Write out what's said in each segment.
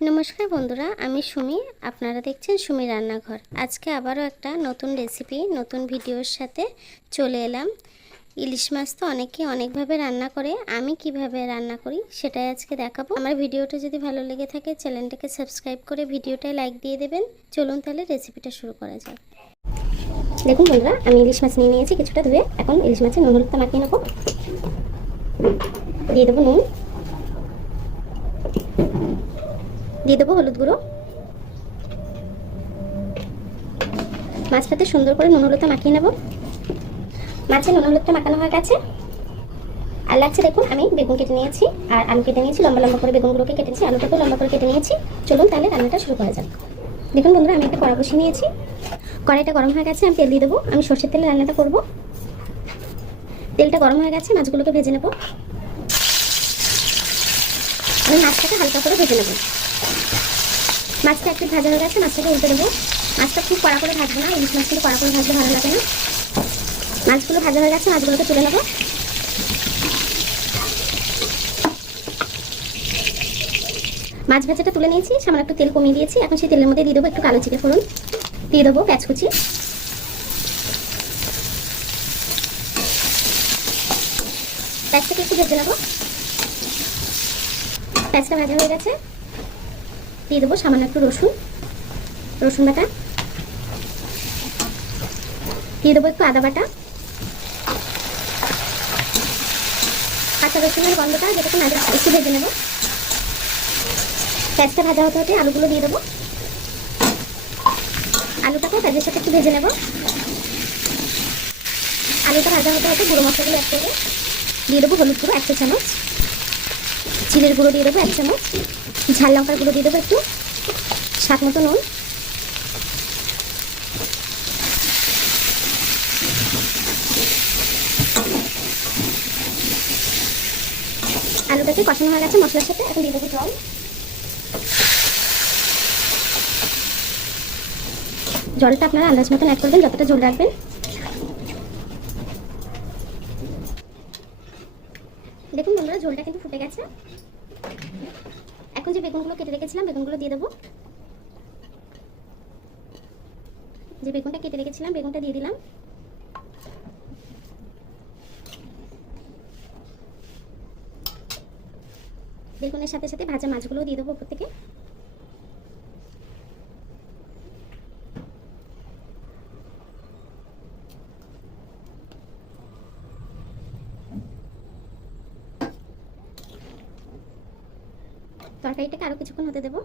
নমস্কার বন্ধুরা, আমি সুমি। আপনারা দেখছেন সুমি রান্নাঘর। আজকে আবারও একটা নতুন রেসিপি নতুন ভিডিওর সাথে চলে এলাম। ইলিশ মাছ তো অনেকে অনেকভাবে রান্না করে, আমি কীভাবে রান্না করি সেটাই আজকে দেখাবো। আমার ভিডিওটা যদি ভালো লেগে থাকে, চ্যানেলটাকে সাবস্ক্রাইব করে ভিডিওটায় লাইক দিয়ে দেবেন। চলুন তাহলে রেসিপিটা শুরু করা যাক। দেখুন বন্ধুরা, আমি ইলিশ মাছ নিয়ে নিয়েছি কিছুটা ধুয়ে। এখন ইলিশ মাছের নুন হলুদটা মাখিয়ে নেব। দিয়ে দেবো নুন। দিয়ে দেবো হলুদ গুঁড়ো। মাছটাতে সুন্দর করে নুন হলুদটা মাখিয়ে নেব। মাছে নুন হলুদটা মাখানো হয়ে গেছে। আর লাগছে দেখুন, আমি বেগুন কেটে নিয়েছি। আর আলু কেটে নিয়েছি, লম্বা লম্বা করে বেগুনগুলোকে কেটেছি, আলুটাকেও লম্বা করে কেটে নিয়েছি। চলুন তাহলে রান্নাটা শুরু করা যাক। দেখুন বন্ধুরা, আমি একটা কড়া বসিয়ে নিয়েছি। কড়াইটা গরম হয়ে গেছে, আমি তেল দিয়ে দেবো। আমি সর্ষের তেলে রান্নাটা করব। তেলটা গরম হয়ে গেছে, মাছগুলোকে ভেজে নেব। আমি মাছটাকে হালকা করে ভেজে নেব। মাছটা একটু ভাজা হয়ে গেছে, মাছটাকে উল্টে দেবো। মাছটা খুব কড়া করে ভাজবো না, ইলিশ মাছগুলো কড়া করে ভাজলে ভালো লাগে না। মাছগুলো ভাজা হয়ে গেছে, মাছগুলোকে তুলে নেব। মাছ ভাজাটা তুলে নিয়েছি, সামান্য একটু তেল কমিয়ে দিয়েছি। এখন সেই তেলের মধ্যে দিয়ে দেবো একটু কালো চিকে ফোড়ন। দিয়ে দেবো পেঁয়াজ কুচি। পেঁয়াজটাকে একটু ভেজে নেব। পেঁয়াজটা ভাজা হয়ে গেছে। দিয়ে দেবো সামান্য একটু রসুন রসুন বাটা। দিয়ে দেবো একটু আদা বাটা। কাঁচা রসুনের গন্ধটা যেটাকে না একটু ভেজে নেব। পেঁয়াজটা ভাজা হতে হতে আলুগুলো দিয়ে দেবো। আলুটাকে পেঁয়াজের সাথে একটু ভেজে নেব। আলুটা ভাজা হতে হতে গুঁড়ো মশলাগুলো এক করে দিয়ে দেবো হলুদ গুঁড়ো এক চামচ। চিলের গুঁড়ো দিয়ে দেবো এক চামচ, ঝাল লঙ্কার গুঁড়ো দিয়ে দেবো একটু, স্বাদ মতো নুন। আলুটাকে কষানো হয়ে গেছে, মশলার সাথে, এখন দিয়ে দেবো জল। জলটা আপনারা আন্দাজ মতন অ্যাড করবেন, যতটা জল রাখবেন। দেখুন বন্ধুরা, ঝোলটা কিন্তু ফুটে গেছে। এখন যে বেগুনগুলো কেটে রেখেছিলাম, বেগুনগুলো দিয়ে দেবো। যে বেগুনটা কেটে রেখেছিলাম, বেগুনটা দিয়ে দিলাম। বেগুনের সাথে সাথে ভাজা মাছগুলো দিয়ে দেবো উপর থেকে। তরকারিটাকে আরও কিছুক্ষণ হতে দেবো।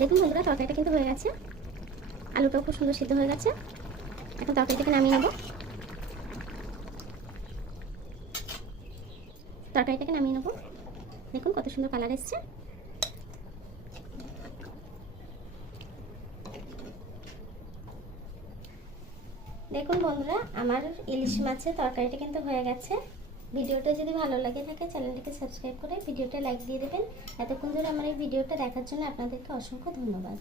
দেখুন বন্ধুরা, তরকারিটা কিন্তু হয়ে গেছে। আলুটাও খুব সুন্দর সিদ্ধ হয়ে গেছে। এখন তরকারিটাকে নামিয়ে নেব। তরকারিটাকে নামিয়ে নেব। দেখুন কত সুন্দর কালার এসছে। দেখুন বন্ধুরা, আমার ইলিশ মাছের তরকারিটা কিন্তু হয়ে গেছে। ভিডিওটা যদি ভালো লাগে থাকে, চ্যানেলটিকে সাবস্ক্রাইব করে ভিডিওটা লাইক দিয়ে দেবেন। এতক্ষণ ধরে আমার এই ভিডিওটা দেখার জন্য আপনাদেরকে অসংখ্য ধন্যবাদ।